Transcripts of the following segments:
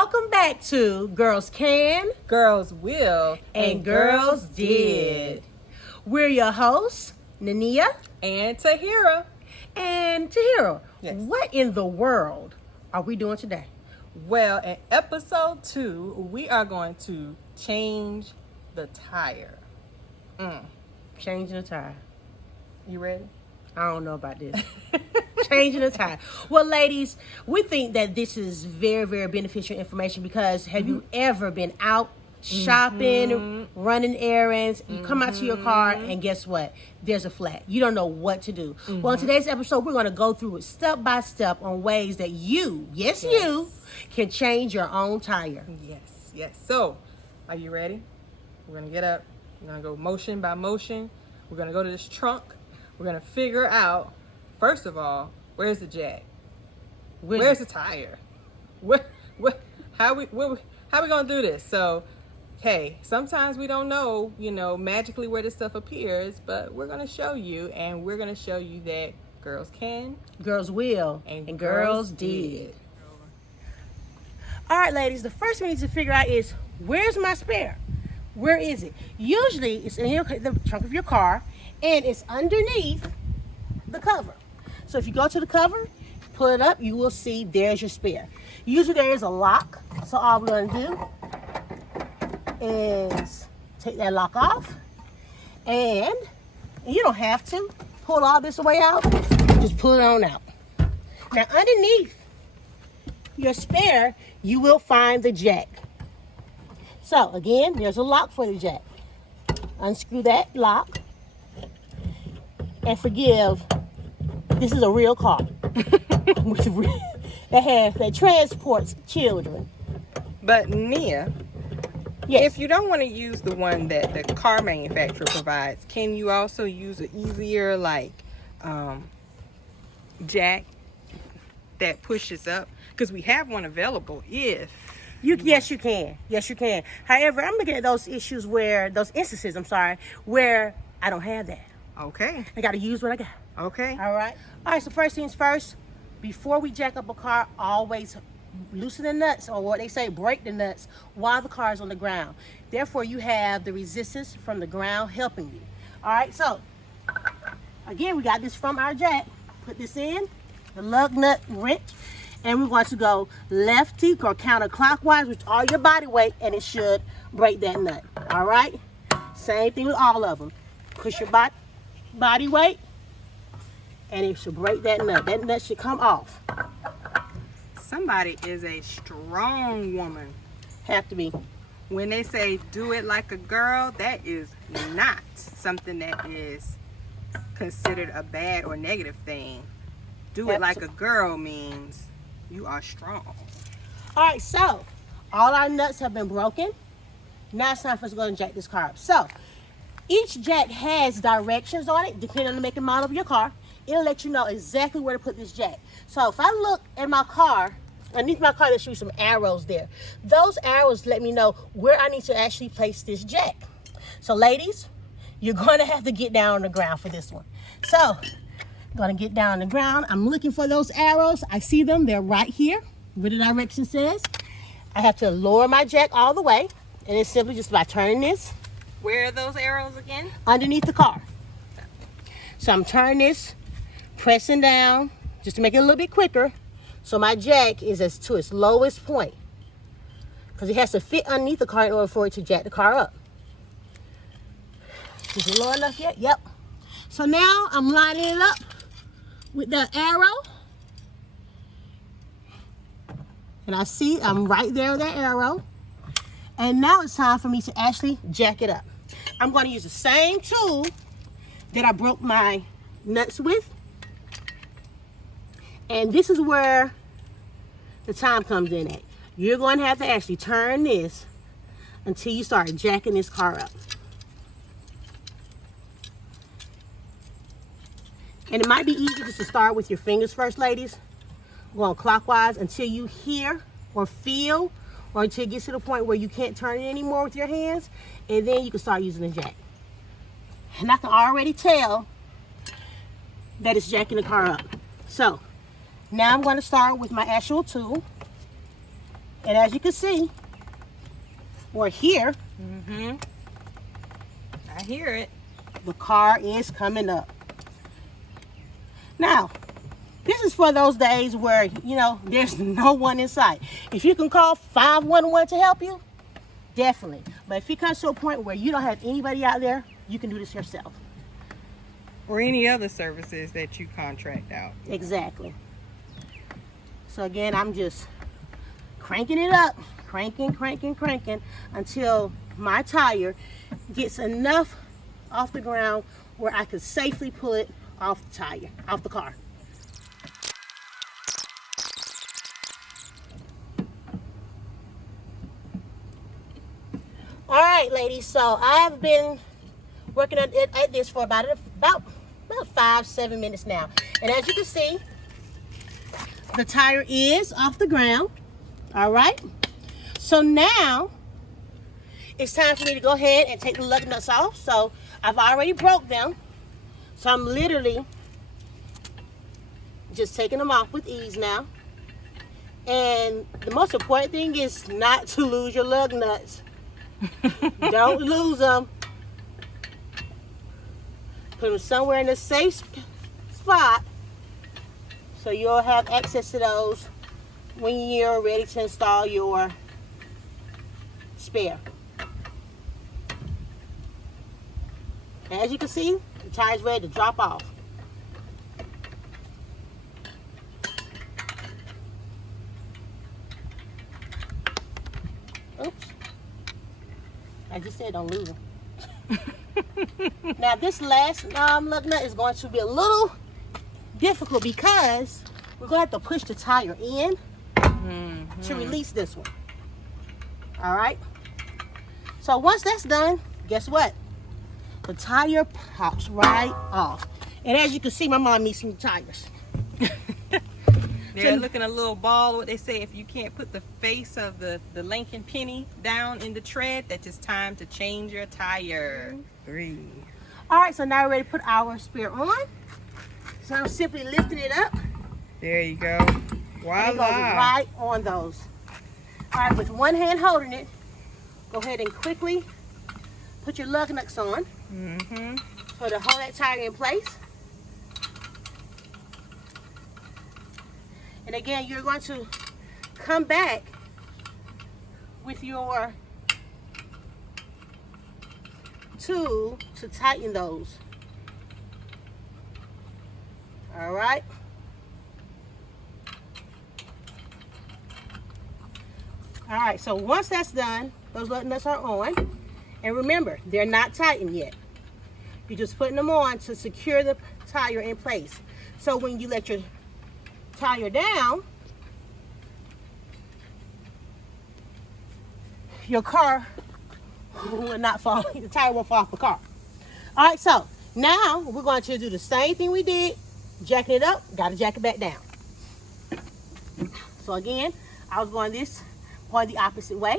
Welcome back to Girls Can Girls Will and Girls Did. We're your hosts, Nania and Tahira. and Tahira. Yes. What in the world are we doing today? Well, in episode 2, we are going to change the tire. Changing the tire. You ready? I don't know about this. Changing the tire. Well, ladies, we think that this is very, very beneficial information because have you ever been out shopping, running errands, you come out to your car and guess what? There's a flat. You don't know what to do. Well, in today's episode, we're going to go through it step by step on ways that you, you, can change your own tire. Yes. So, are you ready? We're going to get up. We're going to go motion by motion. We're going to go to this trunk. We're going to figure out, first of all, where's the jack? Where's the tire? How we going to do this? So, hey, sometimes we don't know, magically where this stuff appears, but we're going to show you, and we're going to show you that girls can, girls will, and girls did. All right, ladies, the first thing we need to figure out is, where's my spare? Where is it? Usually, it's in the trunk of your car, and it's underneath the cover. So if you go to the cover, pull it up, you will see there's your spare. Usually there is a lock, so all we're going to do is take that lock off, and you don't have to pull all this way out, just pull it on out. Now underneath your spare, you will find the jack. So again, there's a lock for the jack. Unscrew that lock, and forgive, this is a real car that transports children. But Nia, Yes. if you don't want to use the one that the car manufacturer provides, can you also use an easier jack that pushes up? Because we have one available if Yes, you can. However, I'm looking at those instances where I don't have that. Okay. I got to use what I got. Okay. All right. So first things first, before we jack up a car, always loosen the nuts, or what they say, break the nuts while the car is on the ground. Therefore, you have the resistance from the ground helping you. All right. So again, we got this from our jack. Put this in the lug nut wrench, and we're going to go lefty or counterclockwise with all your body weight, and it should break that nut. All right. Same thing with all of them. Push your body weight, and it should break that nut. That nut should come off. Somebody is a strong woman. Have to be. When they say do it like a girl, that is not something that is considered a bad or negative thing. Do it like a girl means you are strong. All right, so all our nuts have been broken. Now it's time for us to go and jack this car up. So each jack has directions on it, depending on the make and model of your car. It'll let you know exactly where to put this jack. So if I look at my car, underneath my car, there should be some arrows there. Those arrows let me know where I need to actually place this jack. So ladies, you're going to have to get down on the ground for this one. So I'm going to get down on the ground. I'm looking for those arrows. I see them. They're right here, where the direction says. I have to lower my jack all the way, and it's simply just by turning this. Where are those arrows again? Underneath the car. So I'm turning this, pressing down, just to make it a little bit quicker, so my jack is to its lowest point, because it has to fit underneath the car in order for it to jack the car up. Is it low enough yet? Yep. So now I'm lining it up with the arrow, and I see I'm right there with that arrow. And now it's time for me to actually jack it up. I'm going to use the same tool that I broke my nuts with. And this is where the time comes in at. You're going to have to actually turn this until you start jacking this car up. And it might be easy just to start with your fingers first, ladies. Going clockwise until you hear or feel, or until it gets to the point where you can't turn it anymore with your hands, and then you can start using the jack. And I can already tell that it's jacking the car up. So now I'm going to start with my actual tool. And as you can see, or hear, I hear it. the car is coming up. Now, this is for those days where, you know, there's no one in sight. If you can call 511 to help you, definitely. But if it comes to a point where you don't have anybody out there, you can do this yourself. Or any other services that you contract out. Exactly. So again, I'm just cranking it up, cranking until my tire gets enough off the ground where I could safely pull it off the car. All right, ladies, so I've been working at this for about 5-7 minutes now. And as you can see, the tire is off the ground. All right. So now it's time for me to go ahead and take the lug nuts off. So I've already broke them. So I'm literally just taking them off with ease now. And the most important thing is not to lose your lug nuts. Don't lose them. Put them somewhere in a safe spot so you'll have access to those when you're ready to install your spare. And as you can see, the tire is ready to drop off. Oops. I just said don't lose them. Now this last lug nut is going to be a little difficult because we're going to have to push the tire in to release this one. All right. So once that's done, guess what? The tire pops right off. And as you can see, my mom needs some tires. They're looking a little ball. What they say, if you can't put the face of the Lincoln penny down in the tread, that it's time to change your tire. 3. All right, so now we're ready to put our spare on. So I'm simply lifting it up. There you go. Voila. And it goes right on those. All right, with one hand holding it, go ahead and quickly put your lug nuts on. So to hold that tire in place. And again, you're going to come back with your tool to tighten those. All right. All right, so once that's done, those lug nuts are on. And remember, they're not tightened yet. You're just putting them on to secure the tire in place. So when you let your tire down, your car will not fall, the tire will fall off the car. All right, so now we're going to do the same thing we did, jacking it up, got to jack it back down. So again, I was going the opposite way.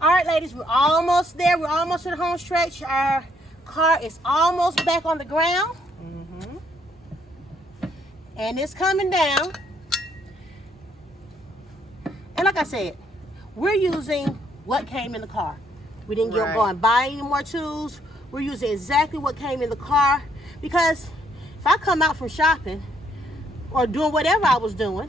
All right, ladies, we're almost there. We're almost to the home stretch. Our car is almost back on the ground. And it's coming down. And like I said, we're using what came in the car. We didn't go and buy any more tools. We're using exactly what came in the car. Because if I come out from shopping or doing whatever I was doing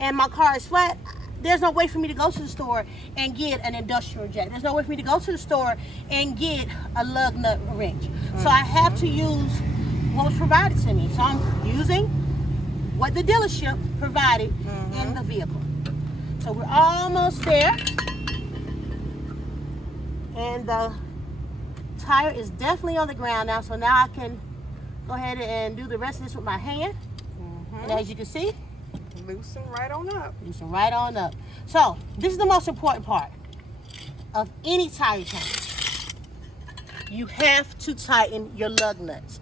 and my car is flat, there's no way for me to go to the store and get an industrial jack. There's no way for me to go to the store and get a lug nut wrench. So I have to use what was provided to me. So I'm using what the dealership provided in the vehicle. So we're almost there. And the tire is definitely on the ground now. So now I can go ahead and do the rest of this with my hand. And as you can see, Loosen right on up. loosen right on up. So this is the most important part of any tire change. You have to tighten your lug nuts.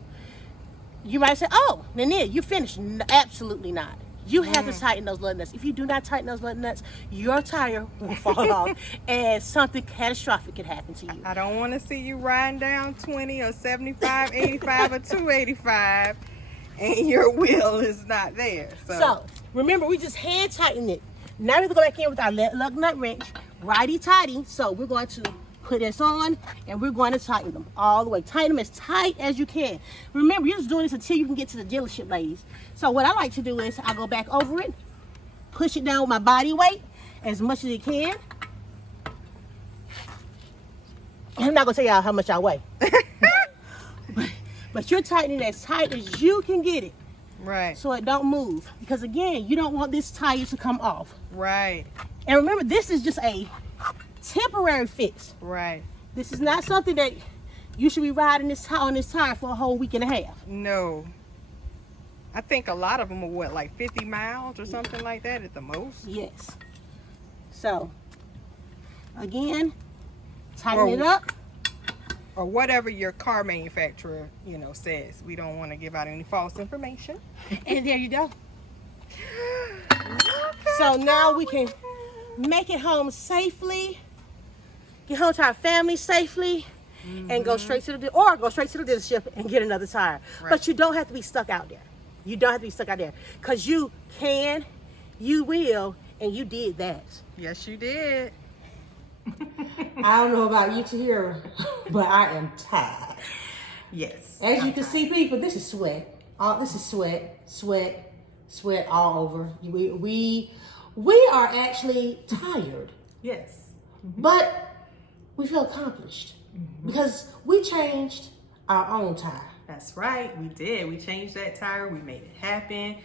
You might say, oh, Lanier, you finished. Absolutely not. You have to tighten those lug nuts. If you do not tighten those lug nuts, your tire will fall off and something catastrophic could happen to you. I don't want to see you riding down 20 or 75, 85 or 285 and your wheel is not there. So remember, we just hand tighten it. Now we have to go back in with our lug nut wrench, righty-tighty. So we're going to put this on and we're going to tighten them all the way. Tighten them as tight as you can. Remember, you're just doing this until you can get to the dealership, ladies. So what I like to do is I go back over it, push it down with my body weight as much as it can. I'm not going to tell y'all how much I weigh. But you're tightening as tight as you can get it. Right. So it don't move. Because again, you don't want this tire to come off. Right. And remember, this is just a temporary fix. Right. This is not something that you should be riding on this tire for a whole week and a half. No. I think a lot of them are what, like 50 miles or something like that at the most? Yes. So, again, tighten it up. Or whatever your car manufacturer, you know, says. We don't want to give out any false information. And there you go. So now we can make it home safely, get home to our family safely, and go straight to the dealership and get another tire. Right. But you don't have to be stuck out there. You don't have to be stuck out there, because you can, you will, and you did that. Yes, you did. I don't know about you, Tahira, but I am tired. Yes. As you can see, people, this is sweat. This is sweat all over. We are actually tired, Yes. but we feel accomplished because we changed our own tire. That's right. We did. We changed that tire. We made it happen.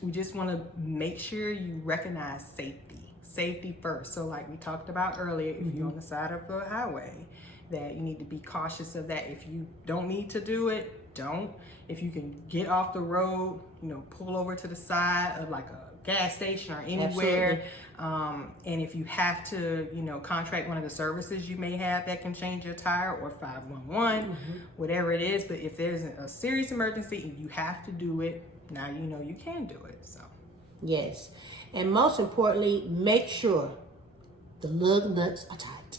We just want to make sure you recognize safety. Safety first. So like we talked about earlier, if you're on the side of the highway, that you need to be cautious of that. If you don't need to do it, don't. If you can get off the road, you know, pull over to the side of like a gas station or anywhere. And if you have to, you know, contract one of the services you may have that can change your tire, or 511, whatever it is. But if there's a serious emergency and you have to do it, now you know you can do it. So Yes. And most importantly, make sure the lug nuts are tight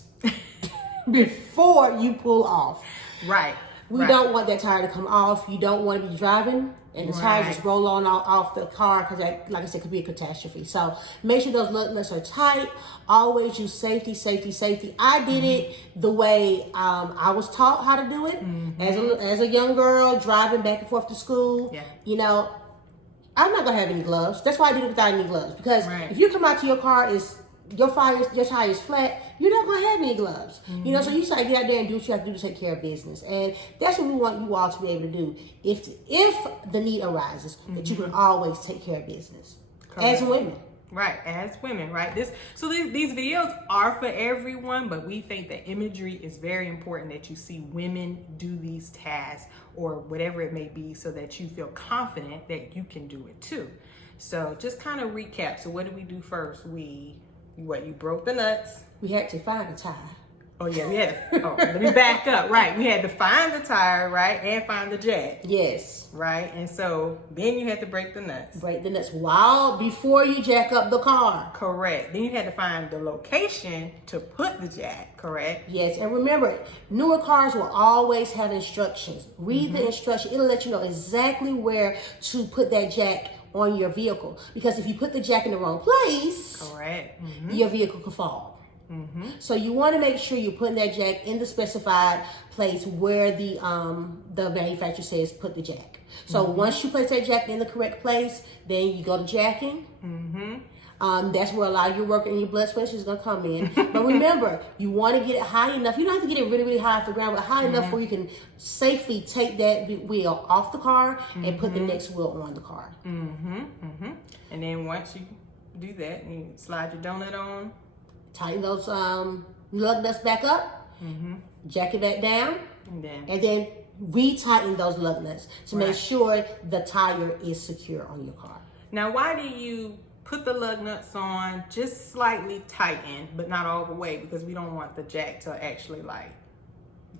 before you pull off. right. We don't want that tire to come off. You don't want to be driving and the tires just roll on off the car, because that, like I said, could be a catastrophe. So make sure those lug nuts are tight. Always use safety, safety, safety. I did it the way I was taught how to do it as a young girl driving back and forth to school. Yeah. You know, I'm not gonna have any gloves. That's why I did it without any gloves. Because if you come out to your car, your tire is flat, you're not gonna have any gloves. You know, so you just gotta get out there and do what you have to do to take care of business. And that's what we want you all to be able to do. If the need arises, that you can always take care of business. As women. Right, as women, right? These videos are for everyone, but we think that imagery is very important, that you see women do these tasks or whatever it may be, so that you feel confident that you can do it too. So just kind of recap. So what did we do first? You broke the nuts. We had to find a tire. Oh yeah, we had to, let me back up. Right, we had to find the tire, right, and find the jack. Yes. Right, and so then you had to break the nuts. Break the nuts before you jack up the car. Correct. Then you had to find the location to put the jack, correct? Yes, and remember, newer cars will always have instructions. Read the instruction. It'll let you know exactly where to put that jack on your vehicle. Because if you put the jack in the wrong place, correct, your vehicle could fall. So you want to make sure you're putting that jack in the specified place where the manufacturer says put the jack. So once you place that jack in the correct place, then you go to jacking. That's where a lot of your work and your blood pressure is going to come in. But remember, you want to get it high enough. You don't have to get it really, really high off the ground, but high enough where you can safely take that wheel off the car and put the next wheel on the car. And then once you do that, you slide your donut on. Tighten those lug nuts back up, jack it back down, and then re-tighten those lug nuts to make sure the tire is secure on your car. Now, why do you put the lug nuts on just slightly tightened, but not all the way? Because we don't want the jack to actually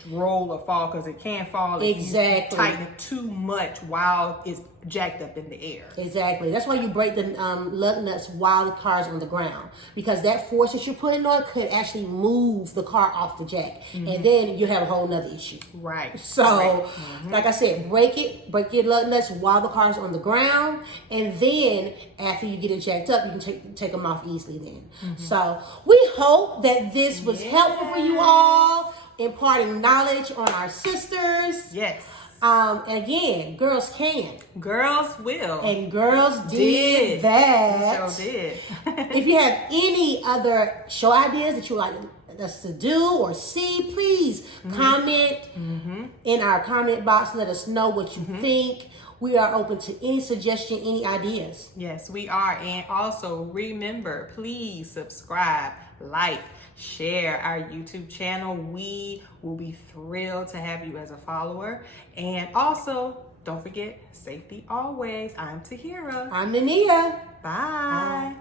roll or fall, because it can fall if Exactly. you tighten it too much while it's jacked up in the air. Exactly. That's why you break the lug nuts while the car's on the ground, because that force that you're putting on could actually move the car off the jack, and then you have a whole nother issue. Right. So, like I said, break your lug nuts while the car's on the ground, and then after you get it jacked up, you can take them off easily then. So, we hope that this was helpful for you all, imparting knowledge on our sisters. Yes. Again, girls can. Girls will. And girls did that. So did. If you have any other show ideas that you like us to do or see, please comment in our comment box. Let us know what you think. We are open to any suggestion, any ideas. Yes, we are. And also remember, please subscribe, like, share our YouTube channel. We will be thrilled to have you as a follower. And also, don't forget, safety always. I'm Tahira. I'm Nania. Bye.